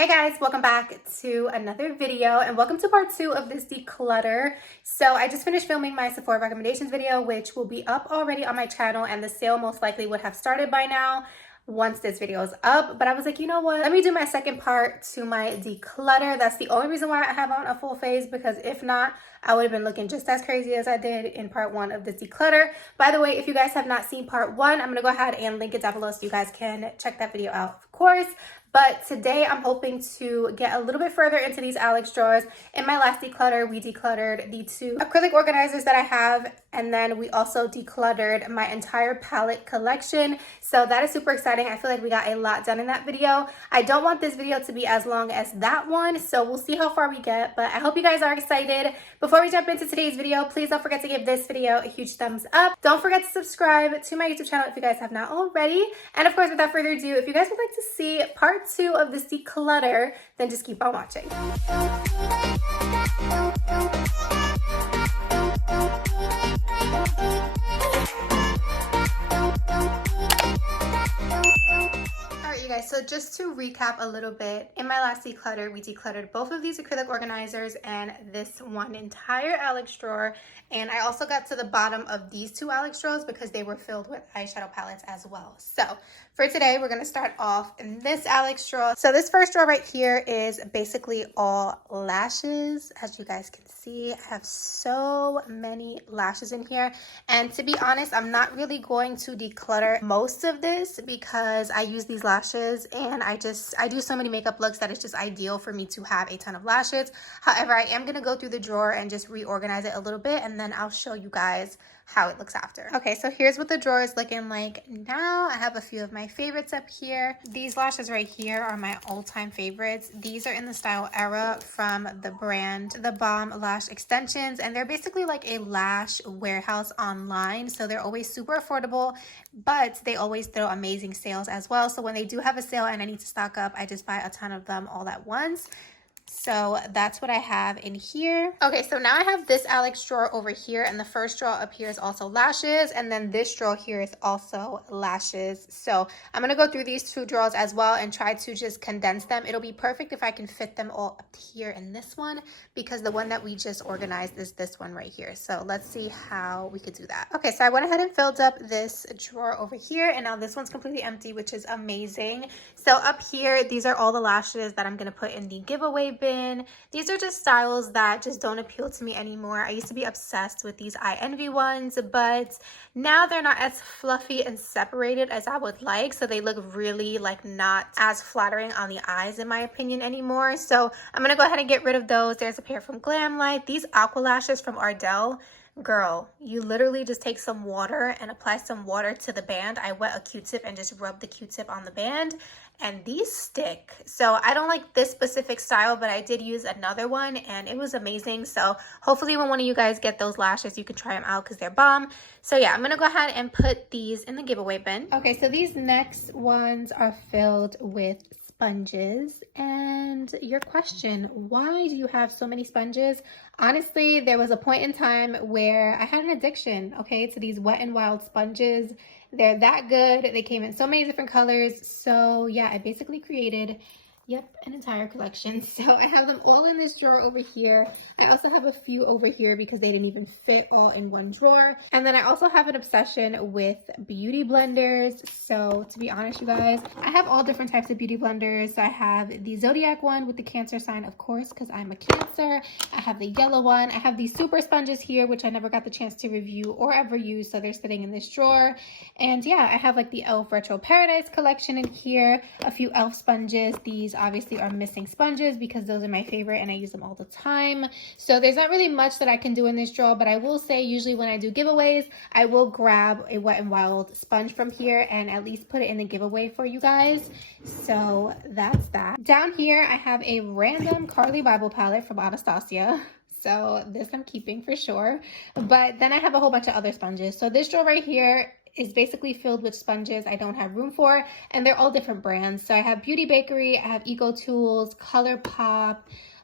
Hey guys, welcome back to another video and welcome to part 2 of this declutter. So I just finished filming my Sephora recommendations video, which will be up already on my channel, and the sale most likely would have started by now once this video is up. But I was like, you know what, let me do my second part to my declutter. That's the only reason why I have on a full face, because if not, I would have been looking just as crazy as I did in part 1 of this declutter. By the way, if you guys have not seen part 1, I'm gonna go ahead and link it down below so you guys can check that video out, of course. But today I'm hoping to get a little bit further into these Alex drawers. In my last declutter, we decluttered the 2 acrylic organizers that I have, and then we also decluttered my entire palette collection. So that is super exciting. I feel like we got a lot done in that video. I don't want this video to be as long as that one, so we'll see how far we get, but I hope you guys are excited. Before we jump into today's video, please don't forget to give this video a huge thumbs up. Don't forget to subscribe to my YouTube channel if you guys have not already. And of course, without further ado, if you guys would like to see part 2 of this declutter, then just keep on watching. Alright, you guys, so just to recap a little bit, in my last declutter, we decluttered both of these acrylic organizers and this one entire Alex drawer. And I also got to the bottom of these 2 Alex drawers because they were filled with eyeshadow palettes as well. So for today, we're going to start off in this Alex drawer. So this first drawer right here is basically all lashes. As you guys can see, I have so many lashes in here. And to be honest, I'm not really going to declutter most of this because I use these lashes and I do so many makeup looks that it's just ideal for me to have a ton of lashes. However, I am going to go through the drawer and just reorganize it a little bit, and then I'll show you guys how it looks after. Okay, so here's what the drawer is looking like now. I have a few of my favorites up here. These lashes right here are my all-time favorites. These are in the style Era from the brand The Balm Lash Extensions, and they're basically like a lash warehouse online. So they're always super affordable, but they always throw amazing sales as well. So when they do have a sale and I need to stock up, I just buy a ton of them all at once. So that's what I have in here. Okay, so now I have this Alex drawer over here, and the first drawer up here is also lashes, and then this drawer here is also lashes. So I'm gonna go through these 2 drawers as well and try to just condense them. It'll be perfect if I can fit them all up here in this one, because the one that we just organized is this one right here. So let's see how we could do that. Okay, so I went ahead and filled up this drawer over here, and now this one's completely empty, which is amazing. So up here, these are all the lashes that I'm gonna put in the giveaway bin. These are just styles that just don't appeal to me anymore. I used to be obsessed with these Eye Envy ones, but now they're not as fluffy and separated as I would like. So they look really like not as flattering on the eyes in my opinion anymore. So I'm gonna go ahead and get rid of those. There's a pair from GLAMLITE. These aqua lashes from Ardell. Girl, you literally just take some water and apply some water to the band. I wet a Q-tip and just rub the Q-tip on the band, and these stick. So I don't like this specific style, but I did use another one and it was amazing. So hopefully when one of you guys get those lashes, you can try them out because they're bomb. So yeah, I'm gonna go ahead and put these in the giveaway bin. Okay, so these next ones are filled with sponges. And your question, why do you have so many sponges? Honestly, there was a point in time where I had an addiction, okay, to these Wet n Wild sponges. They're that good. They came in so many different colors. So yeah, I basically created an entire collection. So I have them all in this drawer over here. I also have a few over here because they didn't even fit all in one drawer. And then I also have an obsession with beauty blenders. So to be honest, you guys, I have all different types of beauty blenders. So I have the Zodiac one with the Cancer sign, of course, because I'm a Cancer. I have the yellow one. I have these super sponges here, which I never got the chance to review or ever use. So they're sitting in this drawer. And yeah, I have like the e.l.f. Retro Paradise collection in here, a few e.l.f. sponges. These obviously are missing sponges because those are my favorite and I use them all the time. So there's not really much that I can do in this drawer, but I will say usually when I do giveaways, I will grab a Wet n Wild sponge from here and at least put it in the giveaway for you guys. So that's that. Down here, I have a random Carly Bible palette from Anastasia. So this I'm keeping for sure. But then I have a whole bunch of other sponges. So this drawer right here is basically filled with sponges I don't have room for, and they're all different brands. So I have Beauty Bakery, I have Eco Tools, ColourPop,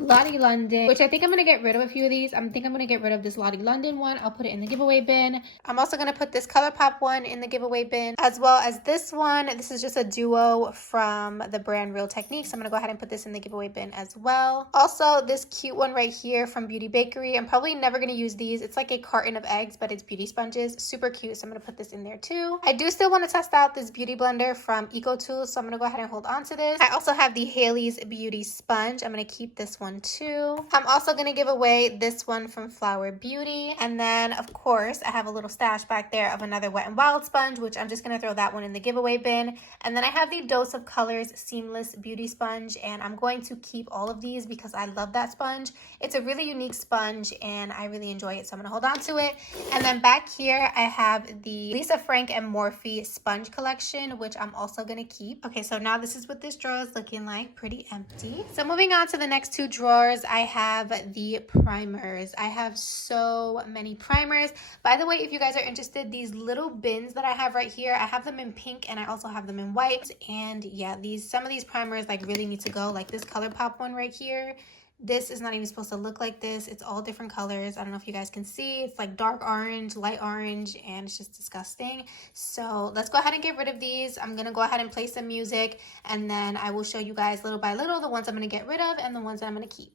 Lottie London, which I think I'm going to get rid of a few of these. I think I'm going to get rid of this Lottie London one. I'll put it in the giveaway bin. I'm also going to put this ColourPop one in the giveaway bin, as well as this one. This is just a duo from the brand Real Techniques. I'm going to go ahead and put this in the giveaway bin as well. Also, this cute one right here from Beauty Bakery. I'm probably never going to use these. It's like a carton of eggs, but it's beauty sponges. Super cute, so I'm going to put this in there too. I do still want to test out this beauty blender from Eco Tools, so I'm going to go ahead and hold on to this. I also have the Haley's Beauty Sponge. I'm going to keep this one too. I'm also going to give away this one from Flower Beauty. And then, of course, I have a little stash back there of another Wet n Wild sponge, which I'm just going to throw that one in the giveaway bin. And then I have the Dose of Colors Seamless Beauty Sponge, and I'm going to keep all of these because I love that sponge. It's a really unique sponge, and I really enjoy it, so I'm going to hold on to it. And then back here, I have the Lisa Frank and Morphe sponge collection, which I'm also going to keep. Okay, so now this is what this drawer is looking like, pretty empty. So moving on to the next two drawers, I have the primers. I have so many primers. By the way, if you guys are interested, these little bins that I have right here, I have them in pink and I also have them in white. And yeah, some of these primers like really need to go, like this ColourPop one right here. This is not even supposed to look like this. It's all different colors. I don't know if you guys can see. It's like dark orange, light orange, and it's just disgusting. So let's go ahead and get rid of these. I'm going to go ahead and play some music, and then I will show you guys little by little the ones I'm going to get rid of and the ones that I'm going to keep.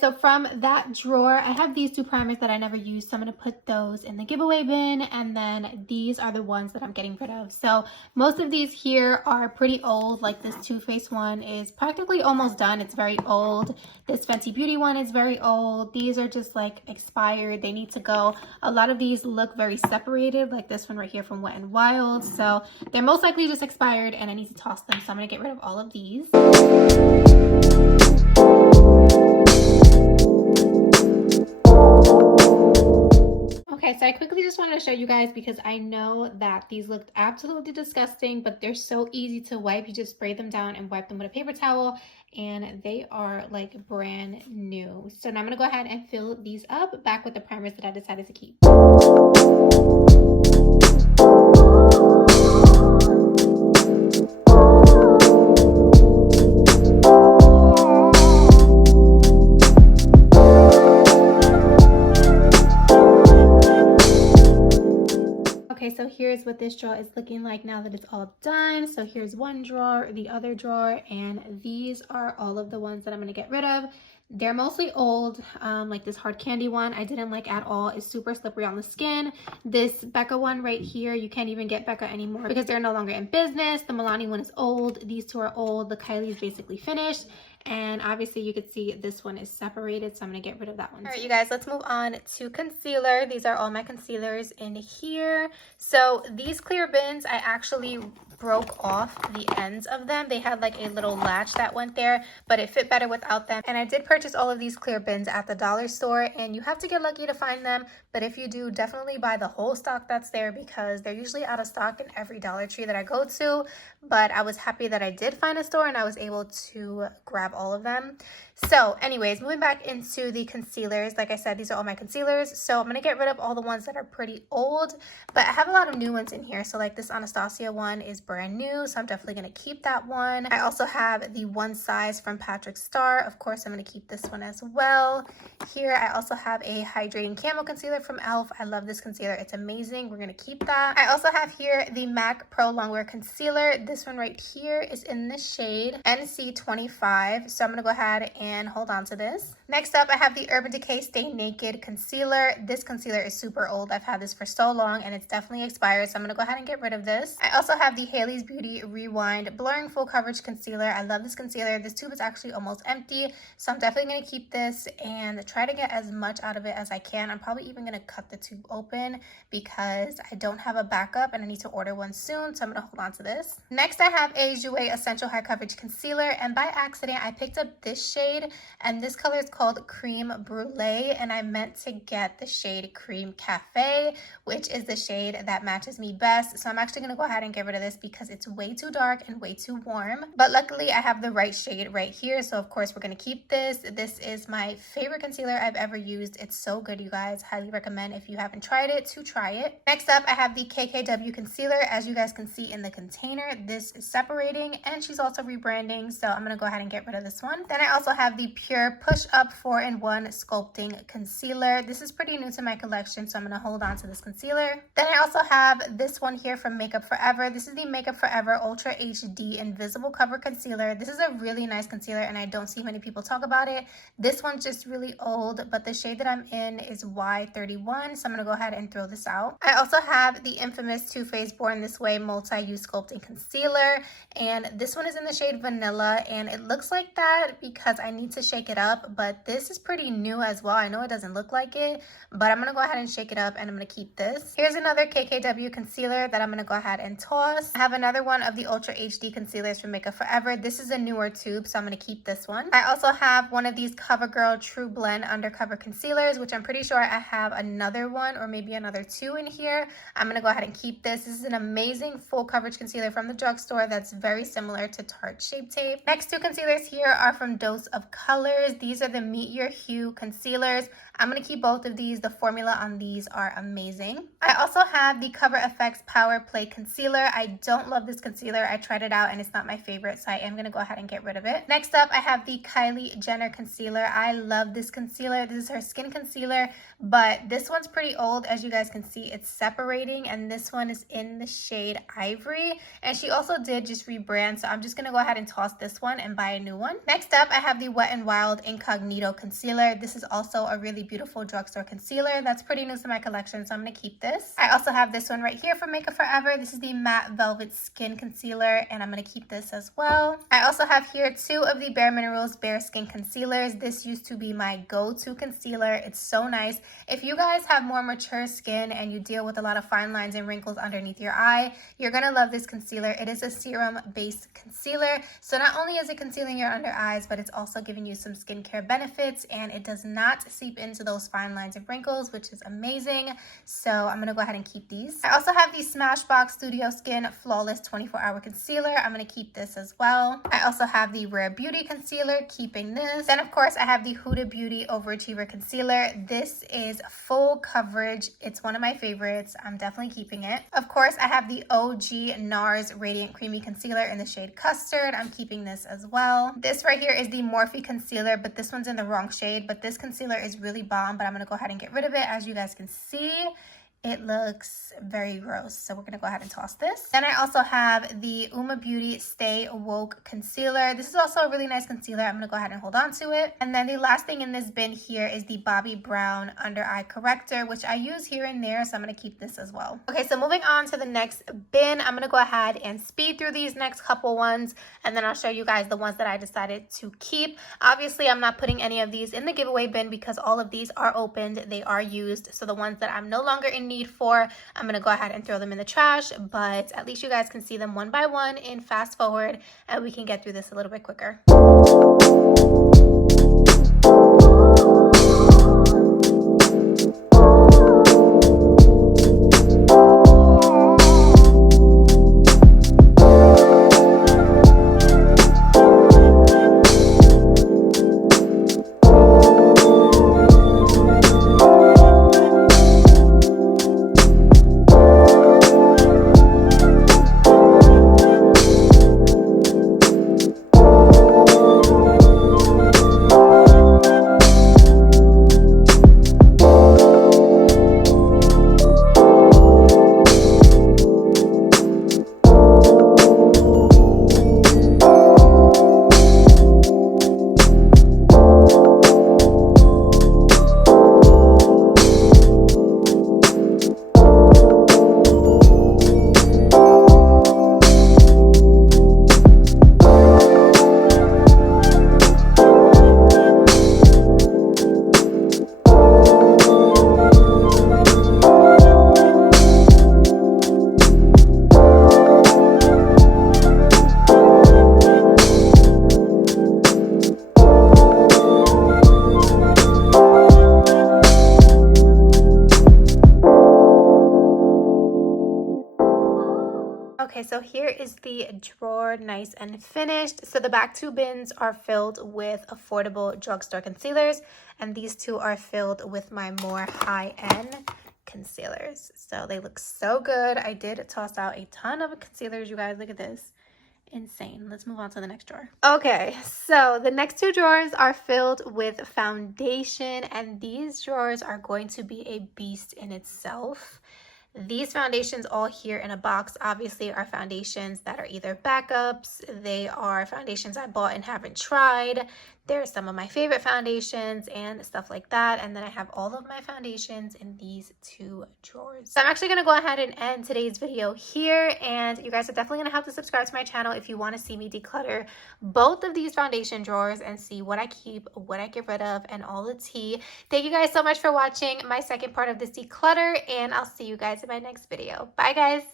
So from that drawer, I have these two primers that I never used, so I'm going to put those in the giveaway bin, and then these are the ones that I'm getting rid of. So most of these here are pretty old, like this Too Faced one is practically almost done. It's very old. This Fenty Beauty one is very old. These are just like expired. They need to go. A lot of these look very separated, like this one right here from Wet n Wild. So they're most likely just expired and I need to toss them. So I'm going to get rid of all of these. Okay, so I quickly just wanted to show you guys because I know that these looked absolutely disgusting, but they're so easy to wipe. You just spray them down and wipe them with a paper towel, and they are like brand new. So now I'm going to go ahead and fill these up back with the primers that I decided to keep. So here's what this drawer is looking like now that it's all done. So here's one drawer, the other drawer, and these are all of the ones that I'm going to get rid of. They're mostly old, like this hard candy one I didn't like at all. It's super slippery on the skin. This Becca one right here, you can't even get Becca anymore because they're no longer in business. The Milani one is old. These two are old. The Kylie is basically finished. And obviously you could see this one is separated, so I'm going to get rid of that one. All right, you guys, let's move on to concealer. These are all my concealers in here. So these clear bins, I actually broke off the ends of them. They had like a little latch that went there, but it fit better without them. And I did purchase all of these clear bins at the dollar store, and you have to get lucky to find them. But if you do, definitely buy the whole stock that's there because they're usually out of stock in every Dollar Tree that I go to. But I was happy that I did find a store and I was able to grab all of them. So anyways, moving back into the concealers, like I said, these are all my concealers. So I'm going to get rid of all the ones that are pretty old, but I have a lot of new ones in here. So like this Anastasia one is brand new, so I'm definitely going to keep that one. I also have the One Size from Patrick Star. Of course, I'm going to keep this one as well. Here, I also have a Hydrating Camo Concealer from e.l.f. I love this concealer. It's amazing. We're going to keep that. I also have here the MAC Pro Longwear Concealer. This one right here is in the shade NC25. So I'm going to go ahead and hold on to this. Next up, I have the Urban Decay Stay Naked Concealer. This concealer is super old. I've had this for so long and it's definitely expired, so I'm going to go ahead and get rid of this. I also have the Kylie's Beauty Rewind Blurring Full Coverage Concealer. I love this concealer. This tube is actually almost empty, so I'm definitely going to keep this and try to get as much out of it as I can. I'm probably even going to cut the tube open because I don't have a backup and I need to order one soon, so I'm going to hold on to this. Next, I have a Jouer Essential High Coverage Concealer, and by accident, I picked up this shade, and this color is called Cream Brulee, and I meant to get the shade Cream Cafe, which is the shade that matches me best. So I'm actually going to go ahead and get rid of this because it's way too dark and way too warm. But luckily, I have the right shade right here, so of course, we're going to keep this. This is my favorite concealer I've ever used. It's so good, you guys. Highly recommend if you haven't tried it to try it. Next up, I have the KKW Concealer. As you guys can see in the container, this is separating, and she's also rebranding, so I'm going to go ahead and get rid of this one. Then I also have the Pure Push Up 4-in-1 Sculpting Concealer. This is pretty new to my collection, so I'm going to hold on to this concealer. Then I also have this one here from Makeup Forever. This is the Makeup Forever Ultra HD Invisible Cover Concealer. This is a really nice concealer, and I don't see many people talk about it. This one's just really old, but the shade that I'm in is Y31, so I'm going to go ahead and throw this out. I also have the infamous Too Faced Born This Way Multi-Use Sculpting Concealer, and this one is in the shade Vanilla, and it looks like that because I need to shake it up, but this is pretty new as well. I know it doesn't look like it, but I'm going to go ahead and shake it up, and I'm going to keep this. Here's another KKW concealer that I'm going to go ahead and toss. I have another one of the Ultra HD concealers from Makeup Forever. This is a newer tube, so I'm going to keep this one. I also have one of these CoverGirl True Blend Undercover Concealers, which I'm pretty sure I have another one or maybe another two in here. I'm going to go ahead and keep this. This is an amazing full coverage concealer from the drugstore that's very similar to Tarte Shape Tape. Next two concealers here are from Dose of Colors. These are the Meet Your Hue concealers. I'm going to keep both of these. The formula on these are amazing. I also have the Cover FX Power Play Concealer. I don't love this concealer. I tried it out and it's not my favorite, so I am going to go ahead and get rid of it. Next up, I have the Kylie Jenner Concealer. I love this concealer. This is her skin concealer, but this one's pretty old. As you guys can see, it's separating, and this one is in the shade Ivory, and she also did just rebrand, so I'm just going to go ahead and toss this one and buy a new one. Next up, I have the Wet n Wild Incognito Concealer. This is also a really beautiful drugstore concealer that's pretty new to my collection, so I'm going to keep this. I also have this one right here from Makeup Forever. This is the Matte Velvet Skin Concealer, and I'm going to keep this as well. I also have here two of the Bare Minerals Bare Skin Concealers. This used to be my go-to concealer. It's so nice. If you guys have more mature skin and you deal with a lot of fine lines and wrinkles underneath your eye, you're going to love this concealer. It is a serum-based concealer, so not only is it concealing your under eyes, but it's also giving you some skincare benefits, and it does not seep into those fine lines and wrinkles, which is amazing. So I'm going to go ahead and keep these. I also have the Smashbox Studio Skin Flawless 24-Hour Concealer. I'm going to keep this as well. I also have the Rare Beauty Concealer, keeping this. Then, of course, I have the Huda Beauty Overachiever Concealer. This is full coverage. It's one of my favorites. I'm definitely keeping it. Of course, I have the OG NARS Radiant Creamy Concealer in the shade Custard. I'm keeping this as well. This right here is the Morphe Concealer, but this one's in the wrong shade. But this concealer is really bomb, but I'm going to go ahead and get rid of it. As you guys can see, it looks very gross, so we're going to go ahead and toss this. Then I also have the Uma Beauty Stay Woke Concealer. This is also a really nice concealer. I'm going to go ahead and hold on to it. And then the last thing in this bin here is the Bobbi Brown Under Eye Corrector, which I use here and there, so I'm going to keep this as well. Okay, so moving on to the next bin, I'm going to go ahead and speed through these next couple ones, and then I'll show you guys the ones that I decided to keep. Obviously, I'm not putting any of these in the giveaway bin because all of these are opened. They are used, so the ones that I'm no longer in need for, I'm going to go ahead and throw them in the trash, but at least you guys can see them one by one in fast forward, and we can get through this a little bit quicker. is the drawer, nice and finished. So the back two bins are filled with affordable drugstore concealers, and these two are filled with my more high-end concealers. So they look so good. I did toss out a ton of concealers, you guys. Look at this. Insane. Let's move on to the next drawer. Okay, so the next two drawers are filled with foundation, and these drawers are going to be a beast in itself. These foundations all here in a box obviously are foundations that are either backups, they are foundations I bought and haven't tried, there's some of my favorite foundations and stuff like that, and then I have all of my foundations in these two drawers. So I'm actually going to go ahead and end today's video here, and you guys are definitely going to have to subscribe to my channel if you want to see me declutter both of these foundation drawers and see what I keep, what I get rid of, and all the tea. Thank you guys so much for watching my second part of this declutter, and I'll see you guys in my next video. Bye guys.